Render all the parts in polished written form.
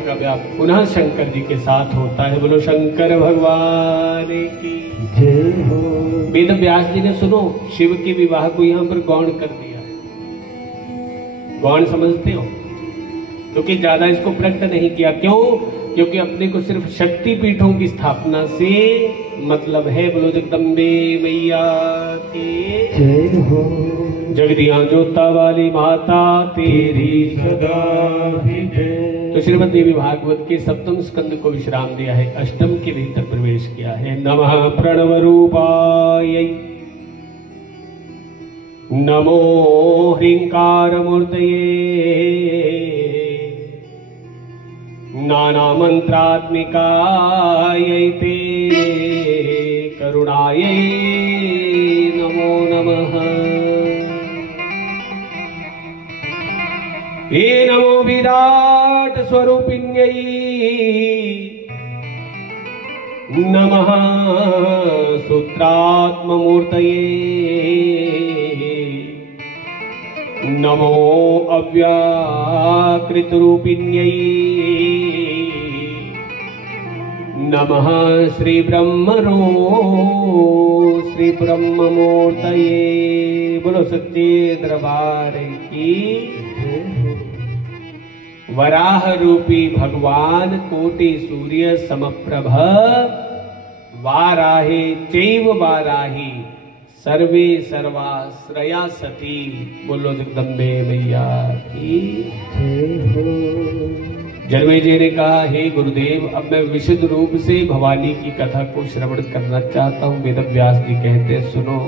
का व्याप पुनः शंकर जी के साथ होता है। बोलो शंकर भगवान की जय हो। वेद व्यास जी ने सुनो शिव के विवाह को यहाँ पर गौण कर दिया है। गौण समझते हो? क्योंकि ज्यादा इसको प्रकट नहीं किया। क्यों? क्योंकि अपने को सिर्फ शक्ति पीठों की स्थापना से मतलब है। बोलो जगदम्बे मैया की जय हो। जगदिया जोता वाली माता तेरी सदा ही जय। तो श्रीमद् देवी भागवत के सप्तम स्कंद को विश्राम दिया है, अष्टम के भीतर प्रवेश किया है। नमः प्रणव रूपाय नमो ह्रींकार मूर्तये नाना मंत्रात्मिकाय ते करुणाय नमो नमः। हे नमो विराट स्वरूपिण्यै नमः सूत्रात्ममूर्तये नमो अव्याकृतरूपिण्यै नमः श्री ब्रह्ममूर्तये। बोलो सच्चे दरबार की। वराह रूपी भगवान कोटि सूर्य समप्रभ वाराहे चैव वाराही सर्वे सर्वाश्रया सती। बोलो जगदम्बे मैया की जय हो। जन्मेजय ने कहा हे गुरुदेव अब मैं विशुद्ध रूप से भवानी की कथा को श्रवण करना चाहता हूँ। वेद व्यास जी कहते सुनो।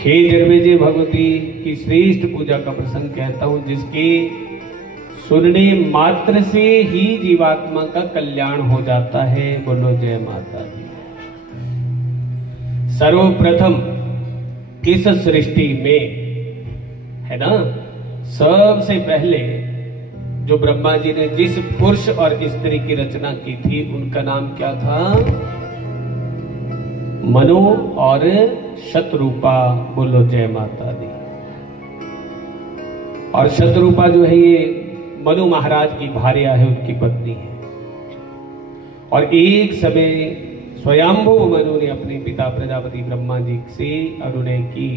हे जन्मेजय भगवती की श्रेष्ठ पूजा का प्रसंग कहता हूँ जिसके सुनने मात्र से ही जीवात्मा का कल्याण हो जाता है। बोलो जय माता दी। सर्वप्रथम इस सृष्टि में है ना सबसे पहले जो ब्रह्मा जी ने जिस पुरुष और स्त्री की रचना की थी उनका नाम क्या था? मनु और शतरूपा। बोलो जय माता दी। और शतरूपा जो है ये मनु महाराज की भार्या है, उनकी पत्नी है। और एक समय स्वयंभू मनु ने अपने पिता प्रजापति ब्रह्मा जी से अनुनय की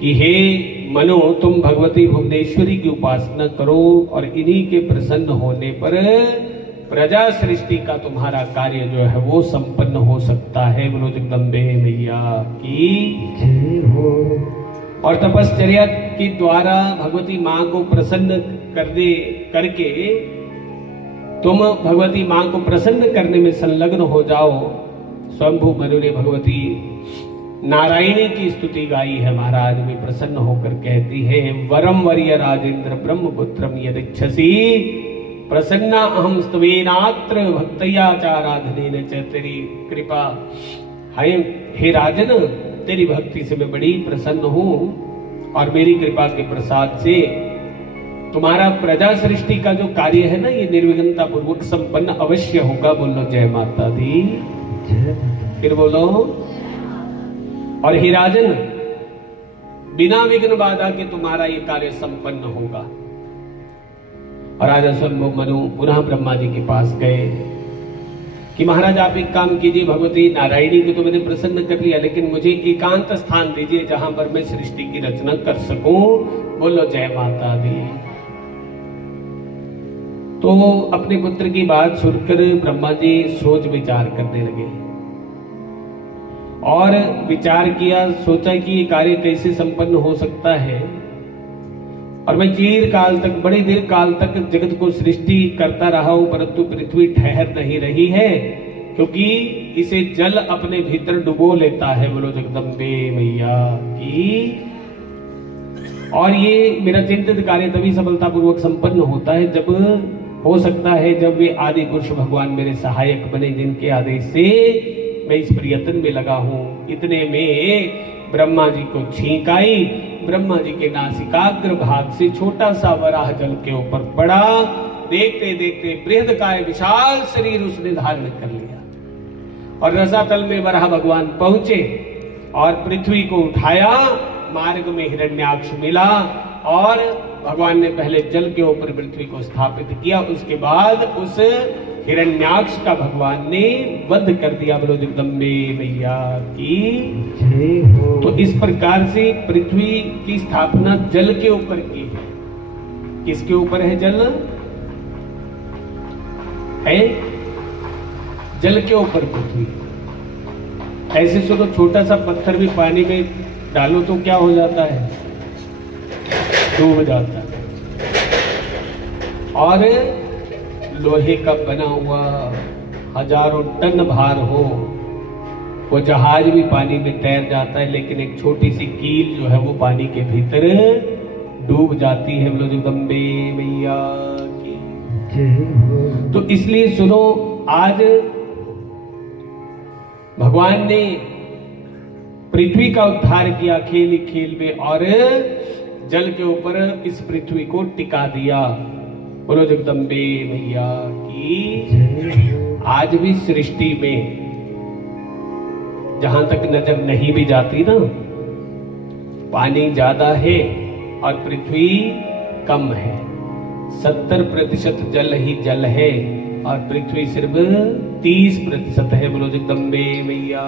कि हे मनु तुम भगवती भुवनेश्वरी की उपासना करो और इन्हीं के प्रसन्न होने पर प्रजा सृष्टि का तुम्हारा कार्य जो है वो संपन्न हो सकता है। बोलो जगदम्बे मैया की जय हो। और तपश्चर्या के द्वारा भगवती माँ को प्रसन्न करके तुम भगवती माँ को प्रसन्न करने में संलग्न हो जाओ। स्वयंभू मनु ने भगवती नारायणी की स्तुति गाई है। महाराज में प्रसन्न होकर कहती है वरम वर्य राजेंद्र ब्रह्मपुत्रम यदिच्छसि प्रसन्ना अहम स्तवेनात्र भक्तयाचाराधनेन च। तेरी कृपा हे राजन तेरी भक्ति से मैं बड़ी प्रसन्न हूँ और मेरी कृपा के प्रसाद से तुम्हारा प्रजा सृष्टि का जो कार्य है ना ये निर्विघ्नता पूर्वक संपन्न अवश्य होगा। बोलो जय माता दी। फिर बोलो। और हे राजन बिना विघ्न बाधा के तुम्हारा ये कार्य संपन्न होगा। और राजा स्वयंभू मनु पुनः ब्रह्मा जी के पास गए कि महाराज आप एक काम कीजिए, भगवती नारायणी को तो मैंने प्रसन्न कर लिया लेकिन मुझे एकांत स्थान दीजिए जहां पर मैं सृष्टि की रचना कर सकूं। बोलो जय माता दी। तो अपने पुत्र की बात सुनकर ब्रह्मा जी सोच विचार करने लगे और विचार किया, सोचा कि ये कार्य कैसे संपन्न हो सकता है। और मैं चिर काल तक बड़े देर काल तक जगत को सृष्टि करता रहा हूं परंतु पृथ्वी ठहर नहीं रही है क्योंकि इसे जल अपने भीतर डुबो लेता है। बोलो जगदम्बे मैया की। और ये मेरा चिंतित कार्य तभी सफलतापूर्वक संपन्न होता है जब हो सकता है जब वे आदि पुरुष भगवान मेरे सहायक बने जिनके आदेश से मैं इस प्रयत्न में लगा हूं। इतने में ब्रह्मा जी को छींक आई। ब्रह्मा जी के नासिकाग्र भाग से छोटा सा वराह जल के ऊपर पड़ा। देखते देखते बृहदकाय विशाल शरीर उसने धारण कर लिया और रसातल में वराह भगवान पहुंचे और पृथ्वी को उठाया। मार्ग में हिरण्याक्ष मिला और भगवान ने पहले जल के ऊपर पृथ्वी को स्थापित किया, उसके बाद उस हिरण्याक्ष का भगवान ने वध कर दिया। बोलो जगदम्बे मैया की जय हो। तो इस प्रकार से पृथ्वी की स्थापना जल के ऊपर की है। किसके ऊपर है? जल है, जल के ऊपर पृथ्वी। ऐसे सुनो, छोटा सा पत्थर भी पानी में डालो तो क्या हो जाता है? डूब जाता है। और लोहे का बना हुआ हजारों टन भार हो, वो जहाज भी पानी में तैर जाता है, लेकिन एक छोटी सी कील जो है वो पानी के भीतर डूब जाती है। बोलो जगदम्बे मैया की जय। तो इसलिए सुनो, आज भगवान ने पृथ्वी का उद्धार किया खेल ही खेल में, और जल के ऊपर इस पृथ्वी को टिका दिया। बोलो जगदम्बे मैया की। आज भी सृष्टि में जहां तक नजर नहीं भी जाती ना, पानी ज्यादा है और पृथ्वी कम है। 70% जल ही जल है और पृथ्वी सिर्फ 30% है। बोलो जगदम्बे मैया।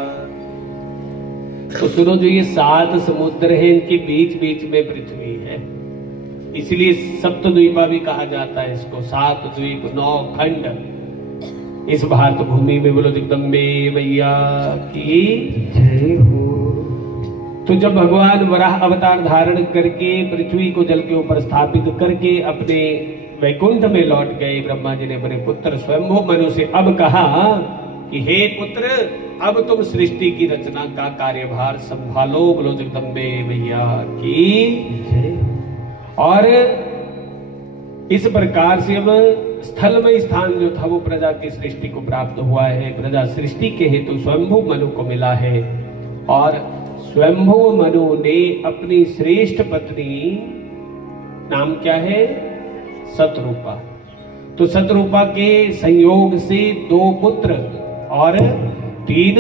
तो सुनो, जो ये 7 समुद्र है, इनके बीच बीच में पृथ्वी है, इसलिए सप्तद्वीपा भी कहा जाता है इसको। 7 द्वीप 9 खंड इस भारत भूमि में। बोलो जगदम्बे मैया की जय हो। तो जब भगवान वराह अवतार धारण करके पृथ्वी को जल के ऊपर स्थापित करके अपने वैकुंठ में लौट गए, ब्रह्मा जी ने अपने पुत्र स्वयंभू मनु से अब कहा कि हे पुत्र, अब तुम सृष्टि की रचना का कार्यभार संभालो। बोलो जगदम्बे मैया की। और इस प्रकार से अब स्थल में स्थान जो था वो प्रजा की सृष्टि को प्राप्त हुआ है। प्रजा सृष्टि के हेतु स्वयंभू मनु को मिला है, और स्वयंभू मनु ने अपनी श्रेष्ठ पत्नी, नाम क्या है? शतरूपा। तो शतरूपा के संयोग से 2 पुत्र और 3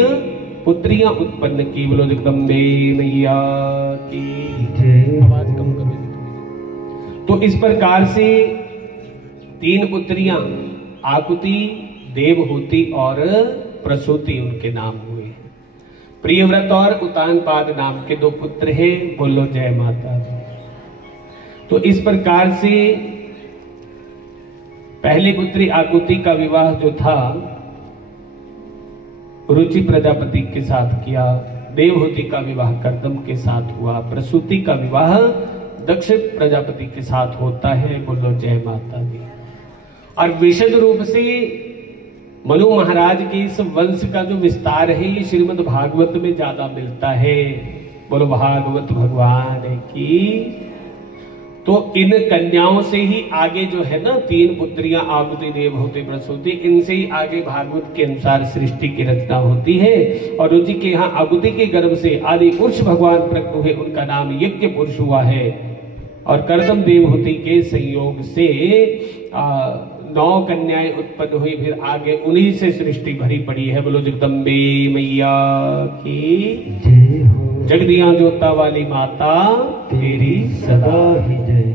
पुत्रियां उत्पन्न की। बोलो जगदम्बे मैया की जय। आवाज कम करो। तो इस प्रकार से 3 पुत्रियां आकुति, देवहूति और प्रसूति उनके नाम हुए। प्रियव्रत और उतानपाद नाम के 2 पुत्र हैं। बोलो जय माता दी। तो इस प्रकार से पहली पुत्री आकुति का विवाह जो था रुचि प्रजापति के साथ किया, देवहूति का विवाह कर्दम के साथ हुआ, प्रसूति का विवाह दक्ष प्रजापति के साथ होता है। बोलो जय माता दी। और विशद रूप से मनु महाराज के इस वंश का जो विस्तार है ये श्रीमद् भागवत में ज्यादा मिलता है। बोलो भागवत भगवान की। तो इन कन्याओं से ही आगे जो है ना 3 पुत्रियां आकुति, देवहूति, प्रसूति, इनसे ही आगे भागवत के अनुसार सृष्टि की रचना होती है। और रुचि के यहाँ आकुति के गर्भ से आदि पुरुष भगवान प्रकट हुए, उनका नाम यज्ञ पुरुष हुआ है। और कर्दम देवहूति के संयोग से 9 कन्याएं उत्पन्न हुई, फिर आगे उन्हीं से सृष्टि भरी पड़ी है। बोलो जगदम्बे मैया की जय हो। जगदियां जोता वाली माता तेरी सदा ही जय।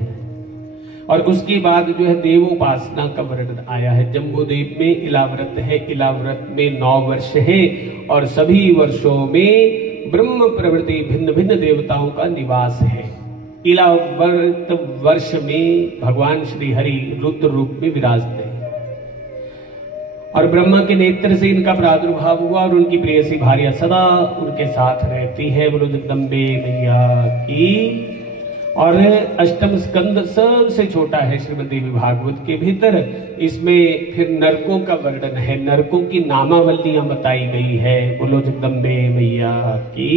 और उसके बाद जो है देवोपासना का वर्णन आया है। जम्बूद्वीप में इलाव्रत है, इलाव्रत में 9 वर्ष है, और सभी वर्षों में ब्रह्म प्रवृत्ति भिन्न भिन्न देवताओं का निवास है। इलाव्रत वर्ष में भगवान श्री हरि रुद्र रूप में विराजते हैं, और ब्रह्मा के नेत्र से इनका प्रादुर्भाव हुआ, और उनकी प्रेयसी भार्या सदा उनके साथ रहती है। बोलो जगदम्बे मैया की। और अष्टम स्कंद सबसे छोटा है श्रीमद् देवी भागवत के भीतर। इसमें फिर नरकों का वर्णन है, नरकों की नामावलियां बताई गई है। बोलो जगदम्बे मैया की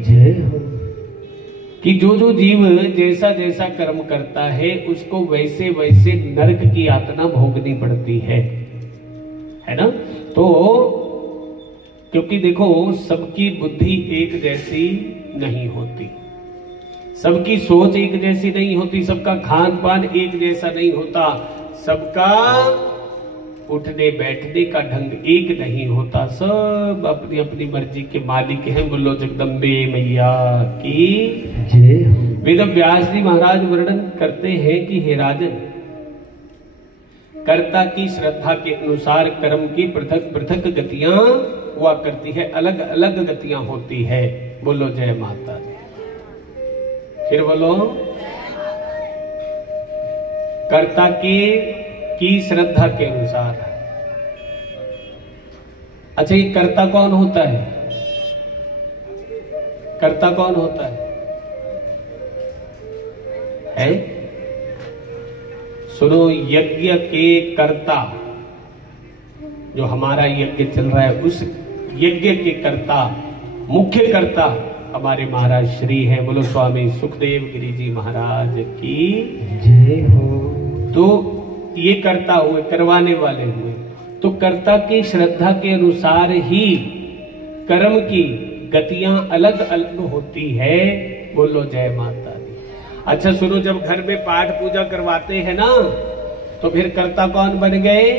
जय हो। कि जो जो जीव जैसा जैसा कर्म करता है उसको वैसे वैसे नरक की यातना भोगनी पड़ती है ना। तो क्योंकि देखो सबकी बुद्धि एक जैसी नहीं होती, सबकी सोच एक जैसी नहीं होती, सबका खान पान एक जैसा नहीं होता, सबका उठने बैठने का ढंग एक नहीं होता, सब अपनी अपनी मर्जी के मालिक हैं। बोलो जगदम्बे मैया की जय। वेद व्यास जी महाराज वर्णन करते हैं कि हे राजन, कर्ता की श्रद्धा के अनुसार कर्म की पृथक पृथक गतियां हुआ करती है, अलग अलग गतियां होती है। बोलो जय माता दी। फिर बोलो, कर्ता की श्रद्धा के अनुसार। अच्छा, ये कर्ता कौन होता है? कर्ता कौन होता है? सुनो, यज्ञ के कर्ता, जो हमारा यज्ञ चल रहा है उस यज्ञ के कर्ता, मुख्य कर्ता हमारे महाराज श्री हैं। बोलो स्वामी सुखदेव गिरी जी महाराज की जय हो। तो ये कर्ता हुए, करवाने वाले हुए। तो कर्ता की श्रद्धा के अनुसार ही कर्म की गतियां अलग अलग होती है। बोलो जय माता दी। अच्छा सुनो, जब घर में पाठ पूजा करवाते हैं ना, तो फिर कर्ता कौन बन गए?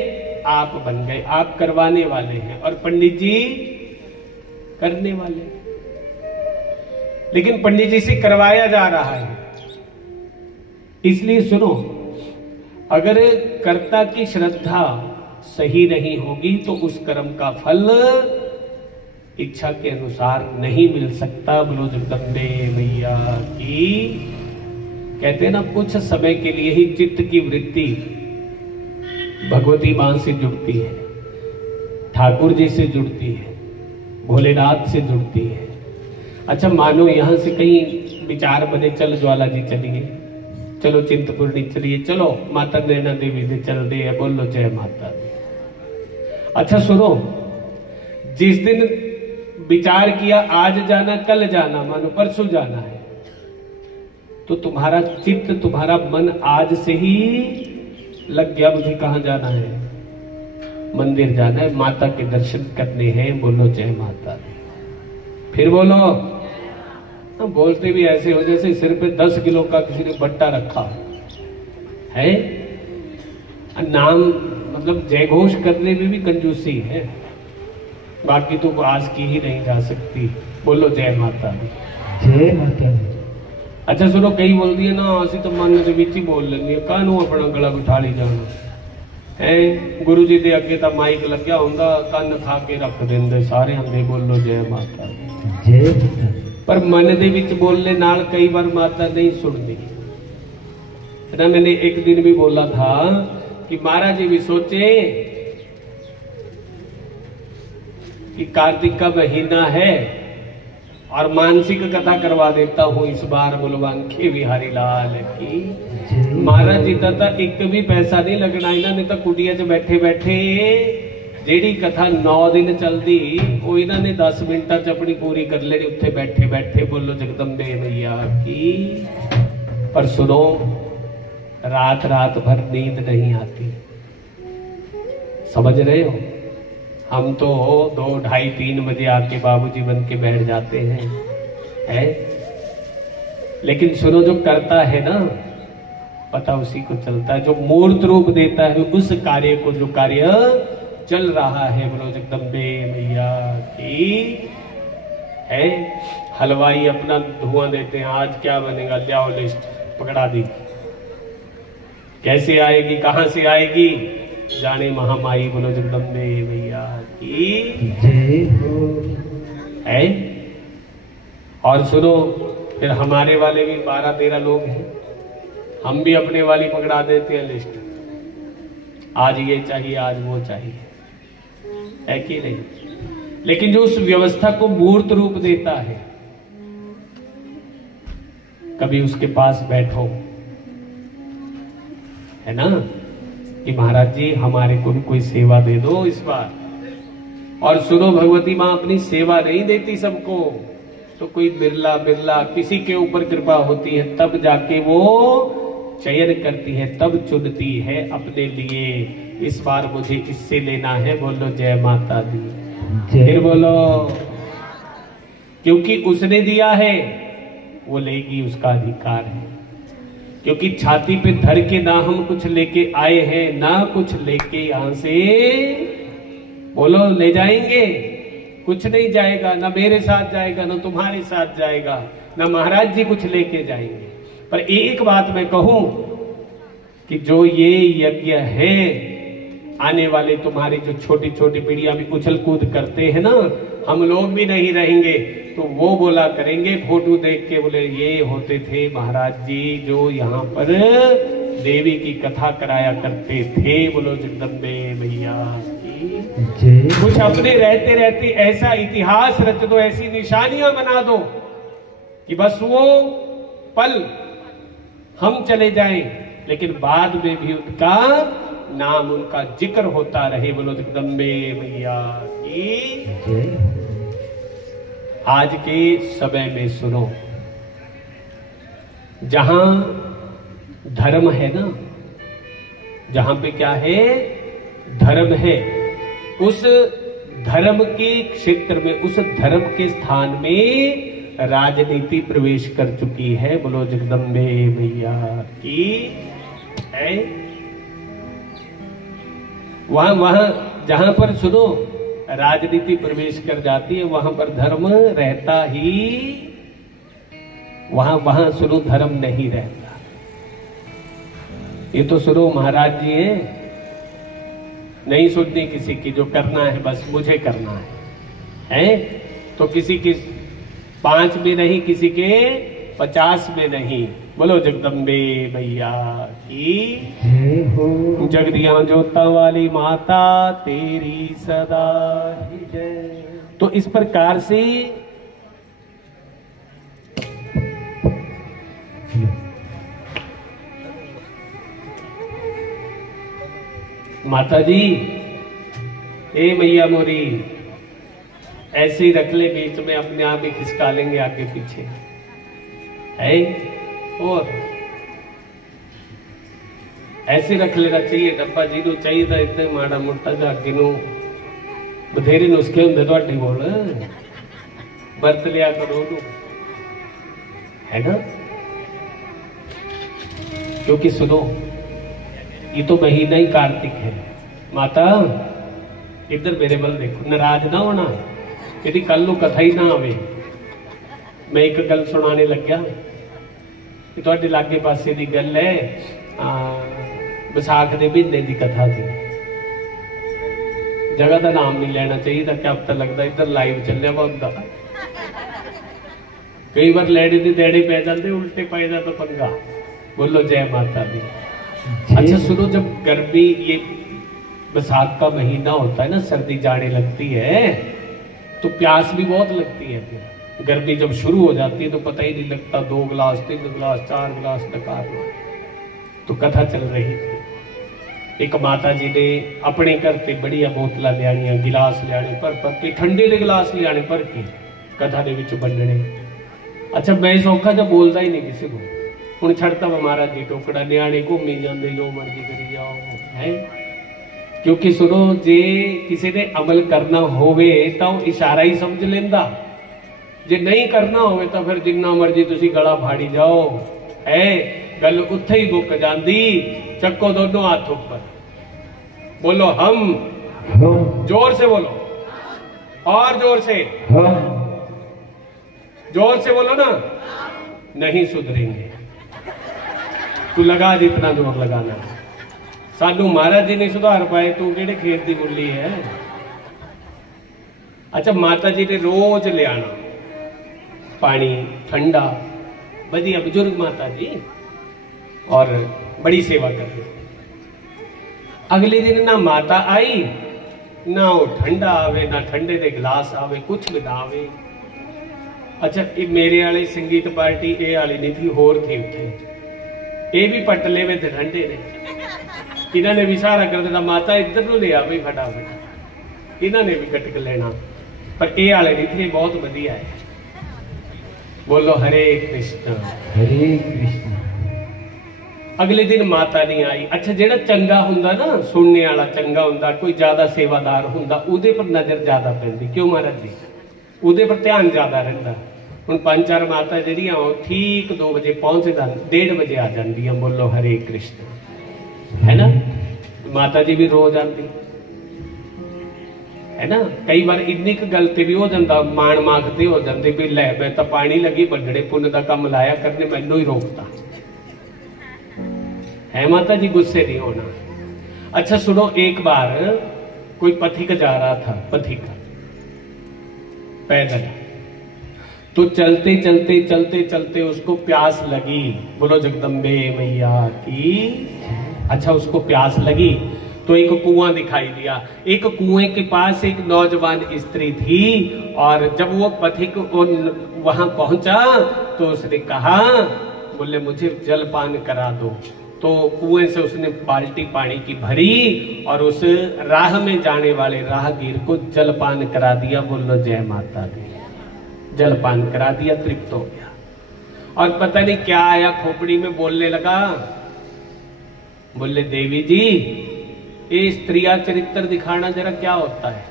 आप बन गए। आप करवाने वाले हैं और पंडित जी करने वाले। लेकिन पंडित जी से करवाया जा रहा है। इसलिए सुनो, अगर कर्ता की श्रद्धा सही नहीं होगी तो उस कर्म का फल इच्छा के अनुसार नहीं मिल सकता। बोलो जगदम्बे मैया की। कहते हैं ना, कुछ समय के लिए ही चित्त की वृत्ति भगवती मां से जुड़ती है, ठाकुर जी से जुड़ती है, भोलेनाथ से जुड़ती है। अच्छा, मानो यहां से कहीं विचार बने, चल ज्वाला जी चलिए, चलो चिंतपूर्णी चलिए, चलो माता नैना देवी से चल दे। बोलो जय माता दी। अच्छा सुनो, जिस दिन विचार किया आज जाना, कल जाना, मानो परसों जाना है, तो तुम्हारा चित्त, तुम्हारा मन आज से ही लग गया, मुझे कहां जाना है? मंदिर जाना है, माता के दर्शन करने हैं। बोलो जय माता दी। फिर बोलो, बोलते भी ऐसे हो जैसे सिर पे 10 किलो का किसी ने बट्टा रखा है। नाम मतलब जय घोष करने में भी कंजूसी है, बाकी तो आज की ही नहीं जा सकती। बोलो जय माता दी। जय माता दी। अच्छा सुनो, कई बोल दिए ना, असि तो मन के विच ही बोल लेंगे, कानू अपना गला बिठाली जाना है। गुरु जी के अगे तो माइक लग्या हुंदा, कंन खा के रख देंदे सारे आंदे। बोलो जय माता दी। जय माता। पर मन दे विच बोलने नाल कई बार माता नहीं सुनती ना। मैंने एक दिन भी बोला था कि महाराज जी भी सोचे कि कार्तिक का महीना है और मानसिक कथा करवा देता हूं इस बार। बोलवांखे बिहारी लाल की। महाराज जी का एक भी पैसा नहीं लगना, इन्होंने तो कुटिया च बैठे बैठे जेड़ी कथा 9 दिन चलती वो इन्होंने 10 मिनटा च अपनी पूरी कर लेनी उत्थे बैठे बैठे। बोलो जगदम्बे मैया की। पर सुनो, रात रात भर नींद नहीं आती, समझ रहे हो? हम तो 2, 2:30, 3 बजे आके बाबूजी बन के बैठ जाते हैं। लेकिन सुनो, जो करता है ना, पता उसी को चलता है, जो मूर्त रूप देता है उस कार्य को, जो कार्य चल रहा है। बोलो जगदम्बे मैया की है। हलवाई अपना धुआं देते हैं, आज क्या बनेगा, लियाओ लिस्ट, पकड़ा दी। कैसे आएगी, कहां से आएगी, जाने महामाई। बोलो जगदम्बे मैया की जय हो। है। और सुनो, फिर हमारे वाले भी 12-13 लोग हैं, हम भी अपने वाली पकड़ा देते हैं लिस्ट। आज ये चाहिए, आज वो चाहिए, है कि नहीं? लेकिन जो उस व्यवस्था को मूर्त रूप देता है, कभी उसके पास बैठो, है ना, कि महाराज जी हमारे को भी कोई सेवा दे दो इस बार। और सुनो, भगवती मां अपनी सेवा नहीं देती सबको, तो कोई बिरला बिरला किसी के ऊपर कृपा होती है, तब जाके वो चयन करती है, तब चुनती है अपने लिए। इस बार मुझे इससे लेना है। बोलो जय माता दी। फिर बोलो, क्योंकि उसने दिया है वो लेगी, उसका अधिकार है। क्योंकि छाती पे धर के ना हम कुछ लेके आए हैं, ना कुछ लेके यहां से बोलो ले जाएंगे। कुछ नहीं जाएगा, ना मेरे साथ जाएगा, ना तुम्हारे साथ जाएगा, ना महाराज जी कुछ लेके जाएंगे। पर एक बात मैं कहूं कि जो ये यज्ञ है, आने वाले तुम्हारी जो छोटी छोटी पीढ़ियां भी उछल कूद करते हैं ना, हम लोग भी नहीं रहेंगे तो वो बोला करेंगे फोटो देख के, बोले ये होते थे महाराज जी जो यहाँ पर देवी की कथा कराया करते थे। बोलो जगदम्बे भैया की। कुछ अपने रहते रहते ऐसा इतिहास रच दो, ऐसी निशानियां बना दो कि बस वो पल हम चले जाएं, लेकिन बाद में भी उनका नाम, उनका जिक्र होता रहे। बोलो जगदम्बे भैया की। आज के समय में सुनो, जहां धर्म है ना, जहां पे क्या है, धर्म है, उस धर्म के क्षेत्र में, उस धर्म के स्थान में राजनीति प्रवेश कर चुकी है। बोलो जगदम्बे भैया की है। वहां जहां पर सुनो राजनीति प्रवेश कर जाती है, वहां पर धर्म रहता ही, वहां सुनो धर्म नहीं रहता। ये तो सुनो महाराज जी हैं, नहीं सुननी किसी की, जो करना है बस मुझे करना है? तो किसी के 5 में नहीं, किसी के 50 में नहीं। बोलो जगदम्बे भैया की। जगदिया जोता वाली माता तेरी सदा ही जय। तो इस प्रकार से माता जी, ए मैया मोरी, ऐसे ही रख ले बीच में, अपने आप ही खिसका लेंगे आगे पीछे है। और ऐसे रख लेना चाहिए डब्बा, जिन्हों चाहिए था इतने माड़ा मोटा जाके नो बथेरे नुस्खे होंगे ਤੁਹਾਡੇ ਕੋਲ, ਵਰਤ ਲਿਆ करो है ना। क्योंकि सुनो, ये तो महीना ही कार्तिक है। माता इधर मेरे बल देखो, नाराज ना होना यदि कल को कथा ही ना आवे। मैं एक गल सुनाने लग गया, ਤੁਹਾਡੇ लागे पासे की गल है, विसाख के महीने की कथा थी। जगह का नाम नहीं लेना चाहिए, क्या पता लगता इधर लाइव चलिया होता। कई बार लैडे के देड़े पै जाते, उल्टे पै जाता पंगा। बोलो जय माता दी। अच्छा सुनो, जब गर्मी, ये विसाख का महीना होता है ना, सर्दी जाने लगती है तो प्यास भी बहुत लगती है। फिर गर्मी जब शुरू हो जाती है तो पता ही नहीं लगता, 2 गिलास 3 गिलास 4 गिलास नकार लो। तो कथा चल रही थी, एक माता जी ने अपने घर से बढ़िया बोतल लियानिया, गिलास लियाने भर भर के, ठंडे के गिलास लियाने भर के, कथा दे विच वंडने। अच्छा मैं सौखा जब बोलता ही नहीं किसी को, हुण छड़ता वा महाराज जी टोकड़ा, न्याणे घूमी जाते, जो मर्जी करी जाओ है। क्योंकि सुनो, जे किसी ने अमल करना होवे तो इशारा ही समझ लेंदा, जे नहीं करना होवे तो फिर जिन्ना मर्जी तुसी गला फाड़ी जाओ है, गल उत्थे ही मुक जांदी। चक्को दोनों हाथ ऊपर, बोलो हम, जोर से बोलो, और जोर से, जोर से बोलो ना। नहीं सुधरेंगे, तू लगा जितना जोर लगाना। सानू महाराज जी नहीं सुधार पाए, तू केड़े खेत की गुल्ली है। अच्छा माता जी ने रोज ले आना पानी ठंडा, बढ़िया बुजुर्ग माता जी, और बड़ी सेवा कर रही। अगले दिन ना माता आई, ना वो ठंडा आवे, ना ठंडे दे गिलास आवे, कुछ भी ना आवे। अच्छा ये मेरे वाली संगीत पार्टी ये वाली नहीं थी, होर थी उत्थे, ये भी पटले में ठंडे ने। इन्होंने भी इशारा कर देना, माता इधर नु ले आ भाई फटाफट, इन्होंने भी कटक लेना। पर ये वाले नहीं थे, बहुत बढ़िया है। बोलो हरे कृष्ण हरे कृष्ण। अगले दिन माता नहीं आई। अच्छा जेड़ा चंगा हुंदा ना, सुनने वाला चंगा हुंदा, कोई ज्यादा सेवादार हुंदा, उहदे पर नजर ज्यादा पैंदी। क्यों महाराज जी? उहदे पर ध्यान ज्यादा रहिंदा। ਹੁਣ 5-4 ਮਾਤਾ ਜਿਹੜੀਆਂ ਉਹ ਠੀਕ 2 ਵਜੇ ਪਹੁੰਚ ਜਾਂਦੀ, 1:30 ਵਜੇ ਆ ਜਾਂਦੀਆਂ। ਬੋਲੋ ਹਰੇ ਕ੍ਰਿਸ਼ਨ, ਹੈ ਨਾ। ਮਾਤਾ ਜੀ ਵੀ ਰੋਜ਼ ਆਂਦੀ, है ना। कई बार इन्नी क गल ते भी हो जाता, मान मागते हो जाते भी लै मैं तो पानी लगी बड़े पुण्य का काम लाया करने, मैनू ही रोकता है। माता जी गुस्से नहीं होना। अच्छा सुनो, एक बार कोई पथिक जा रहा था, पथिक पैदल, तो चलते चलते चलते चलते उसको प्यास लगी। बोलो जगदम्बे मैया की। अच्छा उसको प्यास लगी तो एक कुआं दिखाई दिया। एक कुएं के पास एक नौजवान स्त्री थी, और जब वो पथिक वहां पहुंचा तो उसने कहा, बोले मुझे जलपान करा दो। तो कुएं से उसने बाल्टी पानी की भरी और उस राह में जाने वाले राहगीर को जलपान करा दिया। बोलो जय माता दी। जलपान करा दिया, तृप्त हो गया। और पता नहीं क्या आया खोपड़ी में, बोलने लगा, बोले देवी जी ये स्त्रिया चरित्र दिखाना जरा क्या होता है।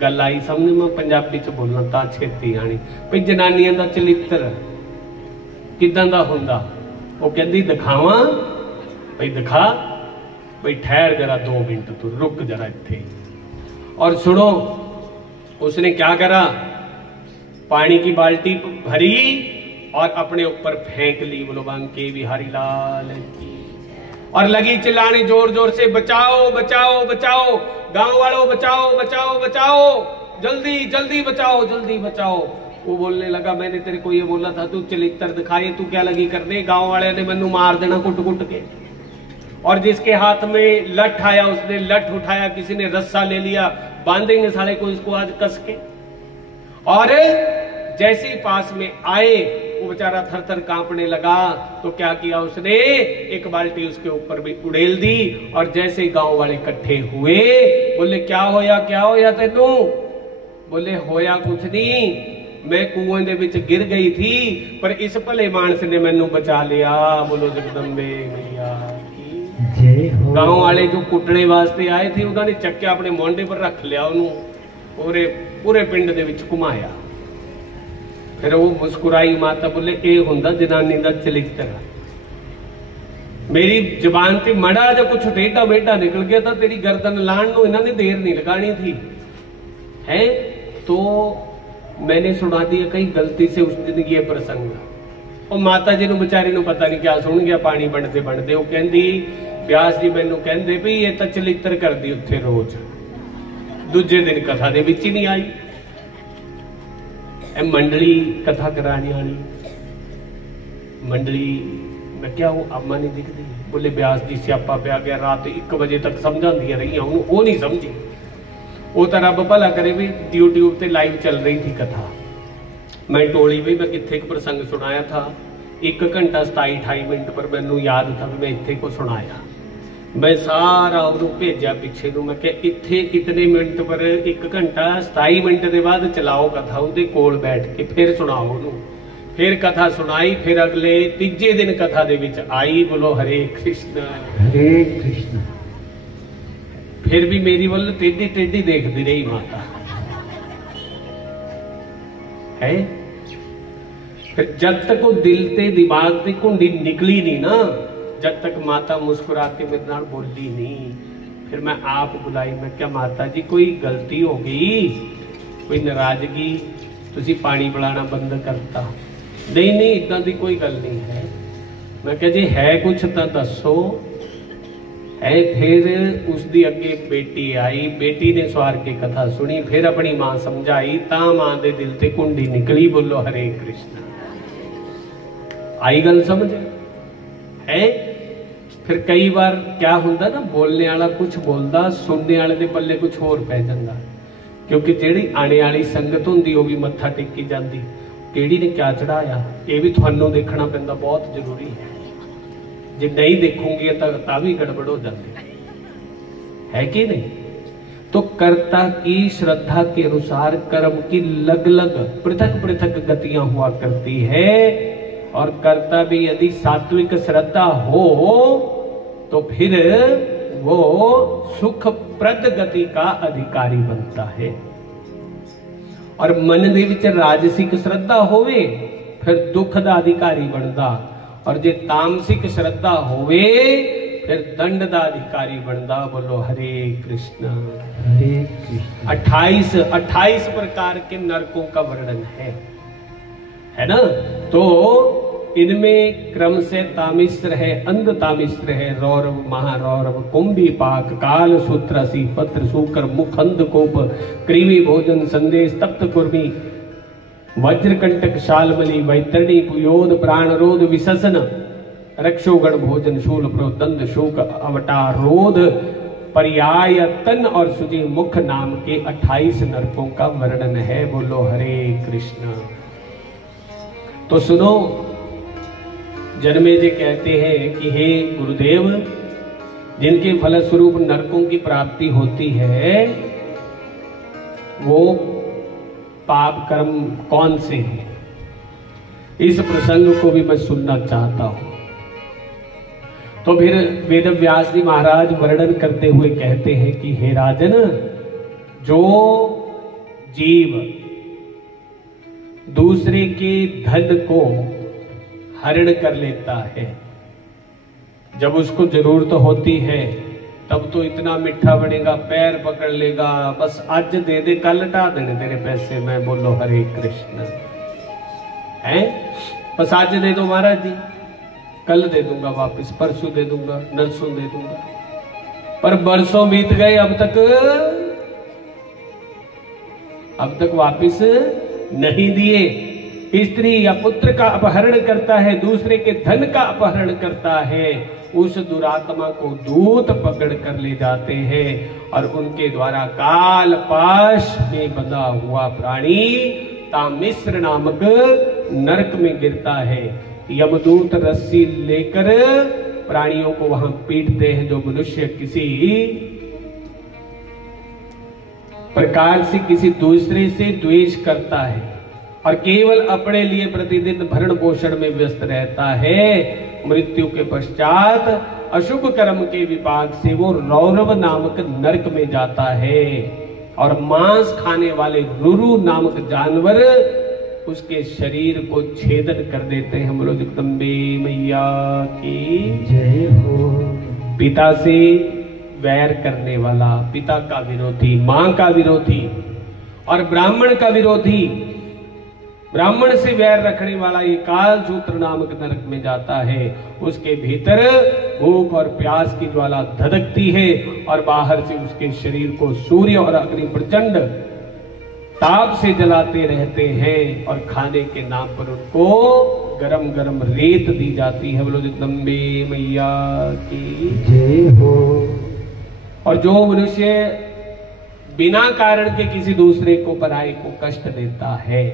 गल आई समझ में, पंजाबी च बोलना ता छेती आनी भई जनानियां दा चरित्र किदां दा हुंदा। वो कहंदी दिखावा, भई दिखा, भई ठहर जरा 2 मिनट, तू रुक जरा इत्थे। और सुनो उसने क्या करा, पानी की बाल्टी भरी और अपने ऊपर फेंक ली। बोलो बांके बिहारी लाल की। और लगी चिल्लाने जोर जोर से, बचाओ बचाओ बचाओ, गांव वालों बचाओ बचाओ बचाओ, जल्दी जल्दी बचाओ जल्दी बचाओ। वो बोलने लगा, मैंने तेरे को ये बोला था तू चरित्र दिखाए, तू क्या लगी करने, गांव वाले ने मैनू मार देना कुट कुट के। और जिसके हाथ में लठ आया उसने लठ उठाया, किसी ने रस्सा ले लिया, बांधेंगे साले को इसको आज कस के। और जैसे ही पास में आए वो बेचारा थर थर कांपने लगा, तो क्या किया उसने, एक बाल्टी उसके ऊपर भी उड़ेल दी। और जैसे ही गांव वाले इकट्ठे हुए, बोले क्या होया तेनू। बोले होया कुछ नहीं, मैं कुएं दे विच गिर गई थी, पर इस भले मानस ने मैनू बचा लिया। बोलो जगदम्बे मैया की। गांव वाले जो कुटने वास्ते आए थे उन्होंने चक्या अपने मोंडे पर रख लिया, उन्होंने पूरे पिंड दे विच घुमाया। फिर वो मुस्कुराई माता, बोले ये हुंदा जनानी दा चरित्र। मेरी जबान ते मड़ा जो कुछ टेढ़ा मेढ़ा निकल गया था, तेरी गर्दन लाण को इन्होंने देर नहीं लगानी थी है। तो मैंने सुना दिया कहीं गलती से उस दिन ये प्रसंग। और माता जी बेचारी नूं पता नहीं क्या सुन गया, पानी बनते बनते वो कहंदी, व्यास जी मैनू कहंदे भी ये तो चरित्र करदी उत्थे रोज, दूजे दिन कथा दे विच ही नहीं आई। मंडली कथा कराने वाली मंडली, मैं क्या वो अम्मा नहीं दिखती। बोले व्यास जी स्यापा पिया गया, रात 1 बजे तक समझांदियां रही, वो नहीं समझी। वो तो रब भला करे भी यूट्यूब पे लाइव चल रही थी कथा, मैं टोली भी मैं किथे प्रसंग सुनाया था 1 घंटा 27-28 मिनट पर, मैनू याद था मैं इत्थे को सुनाया। मैं सारा उन्होंने भेजा पिछे नूं, मैं इत्थे इतने मिनट पर 1 घंटा 27 मिनट के बाद चलाओ कथा, उहदे कोल बैठ के फिर सुनाओ उन्होंने। फिर कथा सुनाई, फिर अगले 3जे दिन कथा दे विच आई। बोलो हरे कृष्ण हरे कृष्ण। फिर भी मेरी वल टेढ़ी टेढ़ी देखती रही माता है। फिर जब तक वो दिल ते दिमाग ते कुंडी निकली नहीं ना, जब तक माता मुस्कुरा के मेरे नाल बोली नहीं, फिर मैं आप बुलाई। मैं क्या माता जी कोई गलती हो गई, कोई नाराजगी, तुसी पानी पिलाना बंद करता। नहीं नहीं इदा दी कोई गल नहीं है। मैं क्या जी है कुछ तो दसो है। फिर उसकी अगे बेटी आई, बेटी ने सवार के कथा सुनी, फिर अपनी मां समझाई, ता मां दे दिल ते कुंडी निकली। बोलो हरे कृष्ण। आई गल समझ है। फिर कई बार क्या होंदा ना, बोलने वाला कुछ बोलता, सुनने वाले दे पल्ले कुछ होर पै जांदा, क्योंकि जेड़ी आने वाली संगत हुंदी वो भी मत्था टेकी जाती, केड़ी ने क्या चढ़ाया ये भी थानू देखना पैंदा, बहुत जरूरी है। जे नहीं देखोगे तो भी गड़बड़ हो जाती है कि नहीं। तो कर्ता की श्रद्धा के अनुसार कर्म की अलग अलग पृथक पृथक गतियां हुआ करती है, और कर्ता भी यदि सात्विक श्रद्धा हो तो फिर वो सुखप्रद गति का अधिकारी बनता है। और मन दे विच राजसिक श्रद्धा होवे फिर दुख दा अधिकारी बनदा, और जे तामसिक श्रद्धा होवे फिर दंड दा अधिकारी बनदा। बोलो हरे कृष्ण हरे कृष्ण। 28 प्रकार के नरकों का वर्णन है ना। तो इनमें क्रम से तामिश्र है, अंध तामिश्र है, रौरव, महारौरव, कुंभी पाक, काल सूत्रसी, पत्र सूकर, मुखंद कोप, कृमि भोजन, संदेश, तप्त कुर्मी, वज्रकंटक, शालमली, वैतरणी, पुयोद, प्राणरोध, विशसन, रक्षोगण भोजन, शूल, प्रोदंड, शोक, अवटारोध, पर्याय, तन और सुजी मुख नाम के 28 नरकों का वर्णन है। बोलो हरे कृष्ण। तो सुनो, जनमेजय कहते हैं कि हे गुरुदेव, जिनके फलस्वरूप नरकों की प्राप्ति होती है वो पाप कर्म कौन से हैं? इस प्रसंग को भी मैं सुनना चाहता हूं। तो फिर वेद व्यास जी महाराज वर्णन करते हुए कहते हैं कि हे राजन, जो जीव दूसरे के धन को हरण कर लेता है, जब उसको जरूरत होती है तब तो इतना मिठा बनेगा, पैर पकड़ लेगा, बस आज दे दे कल लटा देने तेरे पैसे में। बोलो हरे कृष्ण। हैं, बस आज दे दो महाराज जी, कल दे दूंगा वापस, परसों दे दूंगा, नरसों दे दूंगा। पर बरसों बीत गए, अब तक वापस नहीं दिए। स्त्री या पुत्र का अपहरण करता है, दूसरे के धन का अपहरण करता है, उस दुरात्मा को दूत पकड़ कर ले जाते हैं और उनके द्वारा काल पाश में बंधा हुआ प्राणी तामिश्र नामक नरक में गिरता है। यमदूत रस्सी लेकर प्राणियों को वहां पीटते हैं। जो मनुष्य किसी प्रकार से किसी दूसरे से द्वेष करता है और केवल अपने लिए प्रतिदिन भरण पोषण में व्यस्त रहता है, मृत्यु के पश्चात अशुभ कर्म के विपाक से वो रौरव नामक नरक में जाता है और मांस खाने वाले रुरु नामक जानवर उसके शरीर को छेदन कर देते हैं। बोलो जगदम्बे मैया की जय हो। पिता से वैर करने वाला, पिता का विरोधी, मां का विरोधी और ब्राह्मण का विरोधी, ब्राह्मण से वैर रखने वाला ये काल सूत्र नामक नरक में जाता है। उसके भीतर भूख और प्यास की ज्वाला धधकती है और बाहर से उसके शरीर को सूर्य और अग्नि प्रचंड ताप से जलाते रहते हैं और खाने के नाम पर उनको गरम गरम रेत दी जाती है। बोलो जगदम्बे मैया की जय हो। और जो मनुष्य बिना कारण के किसी दूसरे को, पराई को कष्ट देता है,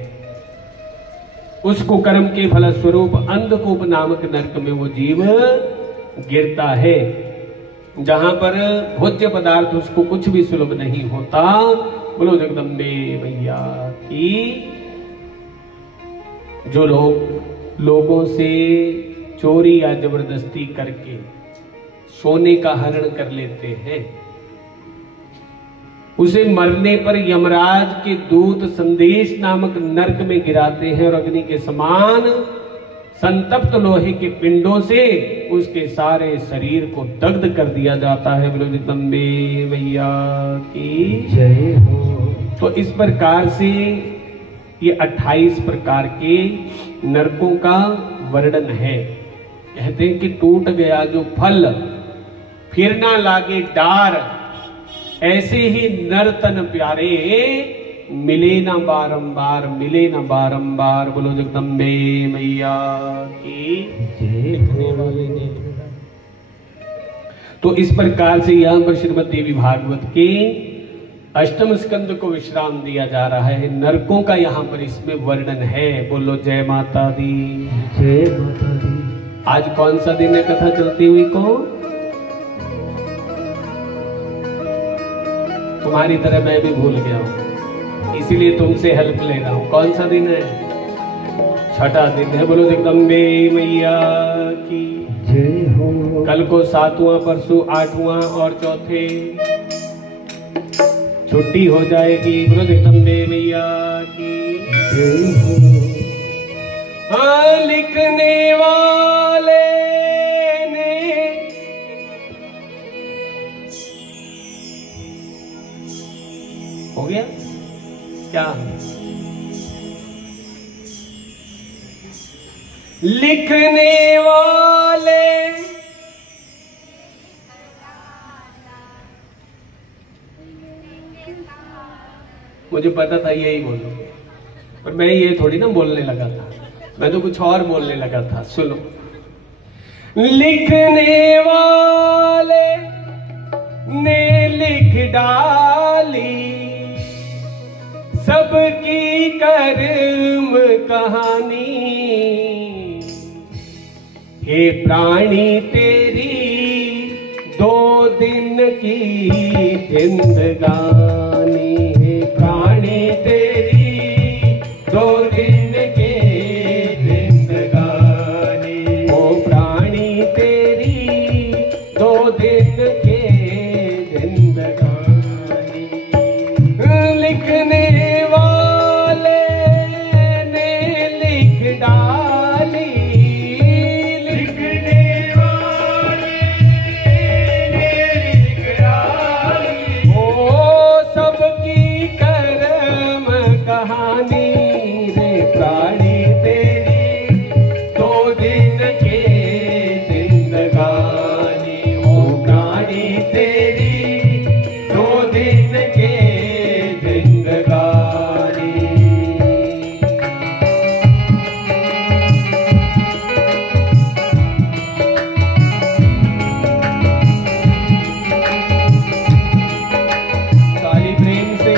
उसको कर्म के फलस्वरूप अंधकूप नामक नरक में वो जीव गिरता है, जहां पर भोज्य पदार्थ उसको कुछ भी सुलभ नहीं होता। बोलो जगदम्बे मैया की। जो लोगों से चोरी या जबरदस्ती करके सोने का हरण कर लेते हैं, उसे मरने पर यमराज के दूत संदेश नामक नरक में गिराते हैं और अग्नि के समान संतप्त लोहे के पिंडों से उसके सारे शरीर को दग्ध कर दिया जाता है। बोलो जगदम्बे मैया की जय हो। तो इस प्रकार से ये 28 प्रकार के नरकों का वर्णन है। कहते हैं कि टूट गया जो फल फिर ना लागे डार, ऐसे ही नर तन प्यारे मिले ना बारंबार, मिले ना बारंबार। बोलो जगदम्बे मैया की जय। तो इस प्रकार से यहाँ पर श्रीमद् देवी भागवत के 8वें स्कंद को विश्राम दिया जा रहा है। नरकों का यहाँ पर इसमें वर्णन है। बोलो जय माता दी, जय माता दी। आज कौन सा दिन है कथा चलती हुई को? तुम्हारी तरह मैं भी भूल गया हूं, इसीलिए तुमसे हेल्प ले रहा हूं। कौन सा दिन है? छठा दिन है। बोलो जगदम्बे मैया की जय हो। कल को 7वां, परसों 8वां और चौथे छुट्टी हो जाएगी। बोलो जगदम्बे मैया की हाँ, लिखने वाले ने हो गया क्या? लिखने वाले मुझे पता था यही बोलोगे, पर मैं ये थोड़ी ना बोलने लगा था, मैं तो कुछ और बोलने लगा था। सुनो, लिखने वाले ने लिख डाली सबकी कर्म कहानी, हे प्राणी तेरी 2 दिन की जिंदगानी, हे प्राणी तेरी 2 दिन की जिंदगानी, ओ प्राणी तेरी 2 दिन की जिंदगानी। लिखने वाले ने लिख डाली, कहानी, रे प्राणी तेरी 2 दिन के जिंदगानी, ओ प्राणी तेरी 2 दिन के जिंदगानी। ताली प्रेम से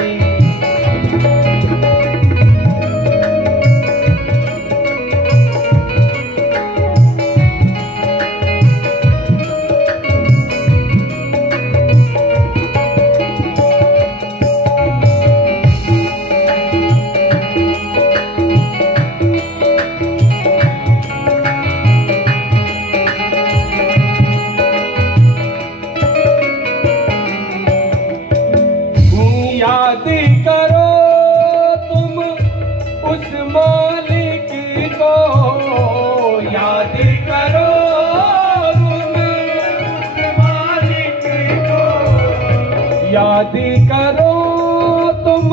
याद करो तुम उस मालिक को, याद करो तुम उस मालिक को, याद करो तुम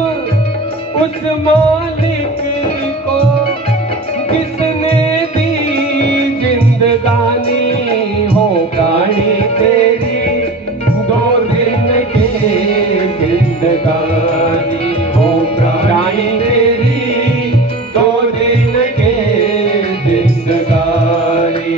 उस मालिक को, जिसने दी जिंदगानी, हो प्राणी तेरी 2 दिन के जिंदगानी, हो प्राणी तेरी 2 दिन के जिंदगानी।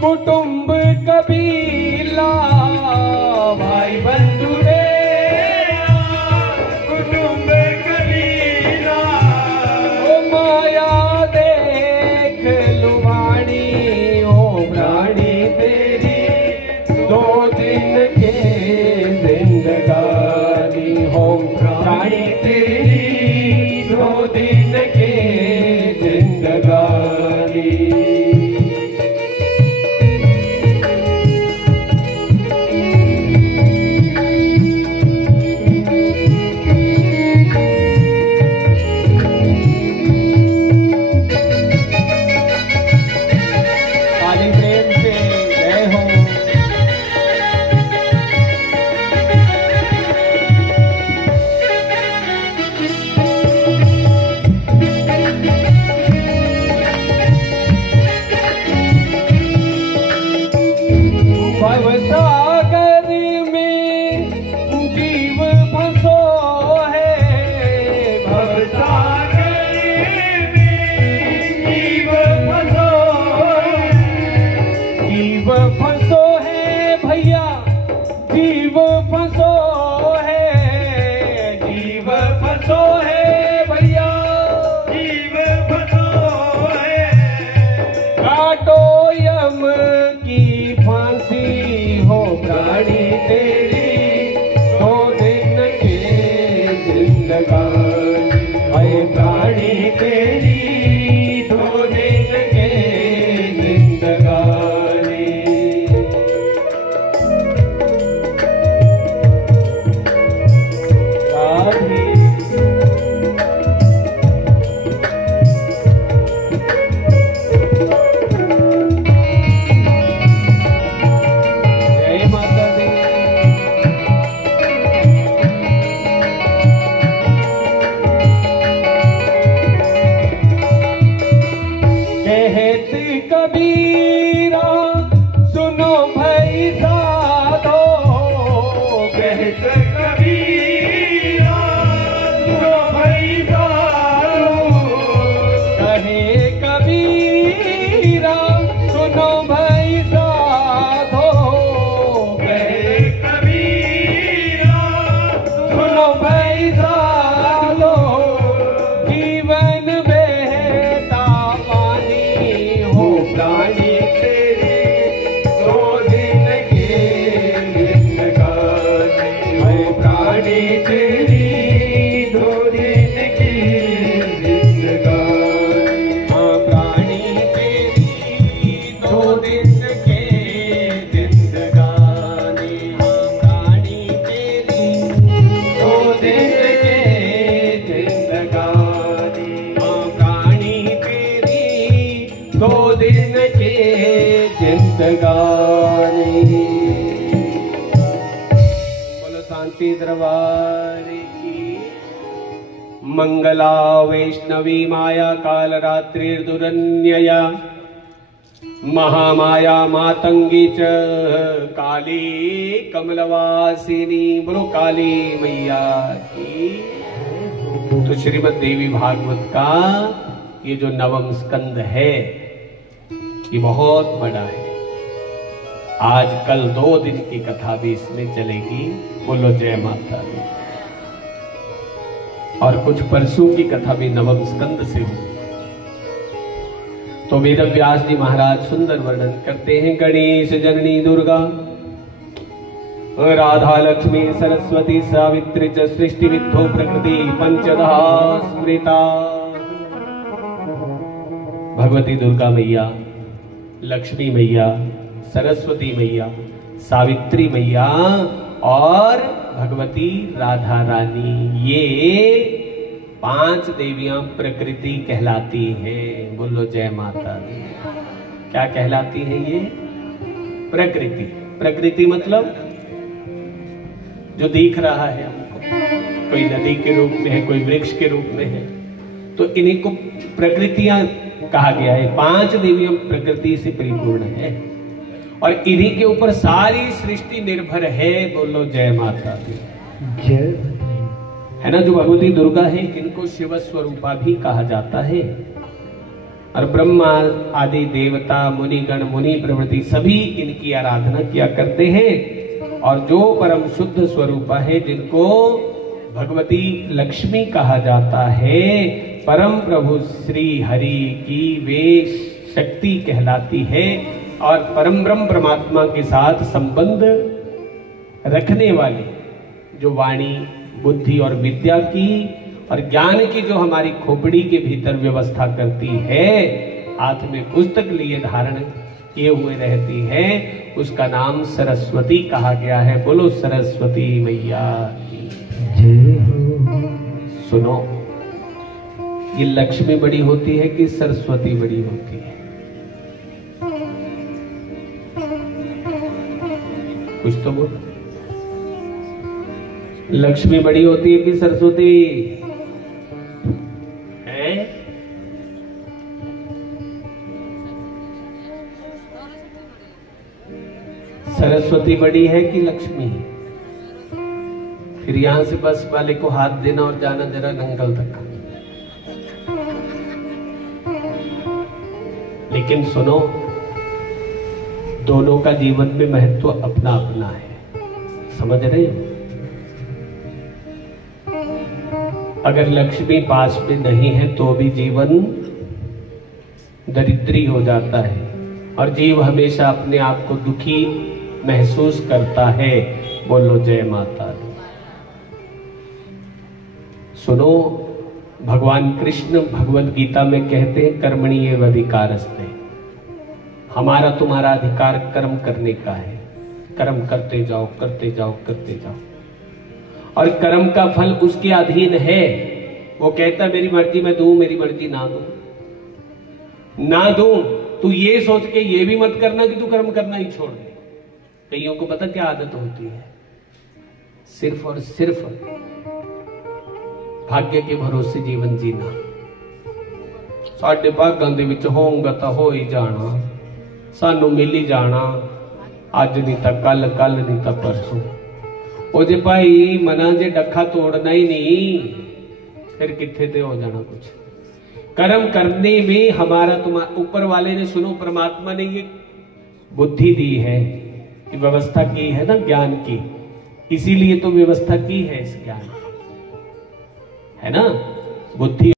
कुटुंब कबीला, भाई बंधु तेरा कुटुंब कबीला, ओ माया देख लुभानी, ओ प्राणी तेरी 2 दिन के जिंदगानी, हो प्राणी तेरी 2 दिन के जिंदगानी। सालो जीवन बहता पानी हो प्राणी तेरे दो दिन के जिंदगानी हो प्राणी तेरी दो दिन की जिंदगानी हाँ प्राणी तेरी दो दिन के जिंदगानी हाँ प्राणी तेरी दो दिन के जिंदगानी हाँ प्राणी तेरी दो दिन के जिंदगानी। बोलो शांति दरबार की। मंगला वैष्णवी माया काल रात्रिर्दुरन्यया महामाया मातंगी च काली कमलवासिनी। बोलो काली मैया की। तो श्रीमद् देवी भागवत का ये जो नवम स्कंद है ये बहुत बड़ा है। आज कल 2 दिन की कथा भी इसमें चलेगी। बोलो जय माता दी। और कुछ परसों की कथा भी नवम स्कंद से होगी। तो वेद व्यास जी महाराज सुंदर वर्णन करते हैं। गणेश जननी दुर्गा राधा लक्ष्मी सरस्वती सावित्री च सृष्टि विद्धो प्रकृति पंचधा स्मृता। भगवती दुर्गा मैया, लक्ष्मी मैया, सरस्वती मैया, सावित्री मैया और भगवती राधा रानी, ये 5 देवियां प्रकृति कहलाती हैं। बोलो जय माता दी। क्या कहलाती हैं ये? प्रकृति। प्रकृति मतलब जो दिख रहा है हमको, कोई नदी के रूप में है, कोई वृक्ष के रूप में है, तो इन्हीं को प्रकृतियां कहा गया है। 5 देवियां प्रकृति से परिपूर्ण है और इन्हीं के ऊपर सारी सृष्टि निर्भर है। बोलो जय माता दी। जय है ना। जो भगवती दुर्गा है इनको शिव स्वरूपा भी कहा जाता है। और ब्रह्मा आदि देवता मुनिगण मुनि प्रवृत्ति सभी इनकी आराधना किया करते हैं। और जो परम शुद्ध स्वरूपा है जिनको भगवती लक्ष्मी कहा जाता है, परम प्रभु श्री हरि की वे शक्ति कहलाती है। और परम ब्रह्म परमात्मा के साथ संबंध रखने वाले जो वाणी बुद्धि और विद्या की और ज्ञान की जो हमारी खोपड़ी के भीतर व्यवस्था करती है, हाथ में पुस्तक लिए धारण किए हुए रहती है, उसका नाम सरस्वती कहा गया है। बोलो सरस्वती मैया की जय हो। सुनो, ये लक्ष्मी बड़ी होती है कि सरस्वती बड़ी होती है? कुछ तो बोलो। लक्ष्मी बड़ी होती है कि सरस्वती? है? सरस्वती बड़ी है कि लक्ष्मी? फिर यहां से बस वाले को हाथ देना और जाना जरा नंगल तक। लेकिन सुनो, दोनों का जीवन में महत्व अपना अपना है। समझ रहे हो? अगर लक्ष्मी पास में नहीं है तो भी जीवन दरिद्री हो जाता है और जीव हमेशा अपने आप को दुखी महसूस करता है। बोलो जय माता दी। सुनो, भगवान कृष्ण भगवद गीता में कहते हैं कर्मणीयेव अधिकारस्ते। हमारा तुम्हारा अधिकार कर्म करने का है। कर्म करते जाओ करते जाओ करते जाओ, और कर्म का फल उसके अधीन है। वो कहता मेरी मर्जी मैं दूं, मेरी मर्जी ना दूं, ना दूं। तू ये सोच के ये भी मत करना कि तू कर्म करना ही छोड़ दे। कईयों को पता क्या आदत होती है? सिर्फ और सिर्फ भाग्य के भरोसे जीवन जीना। साडे भागां दे विच होऊगा तां हो ही जाना, सानू मिल ही जाना, अज नहीं तां कल, कल नहीं तां परसों। ओ जे भाई मना जे डखा तोड़ना ही नहीं, फिर किथे ते हो जाना कुछ। कर्म करने में हमारा तुम्हारा ऊपर वाले ने, सुनो, परमात्मा ने ये बुद्धि दी है, व्यवस्था की है ना ज्ञान की, इसीलिए तो व्यवस्था की है इस ज्ञान की। है ना, बुद्धि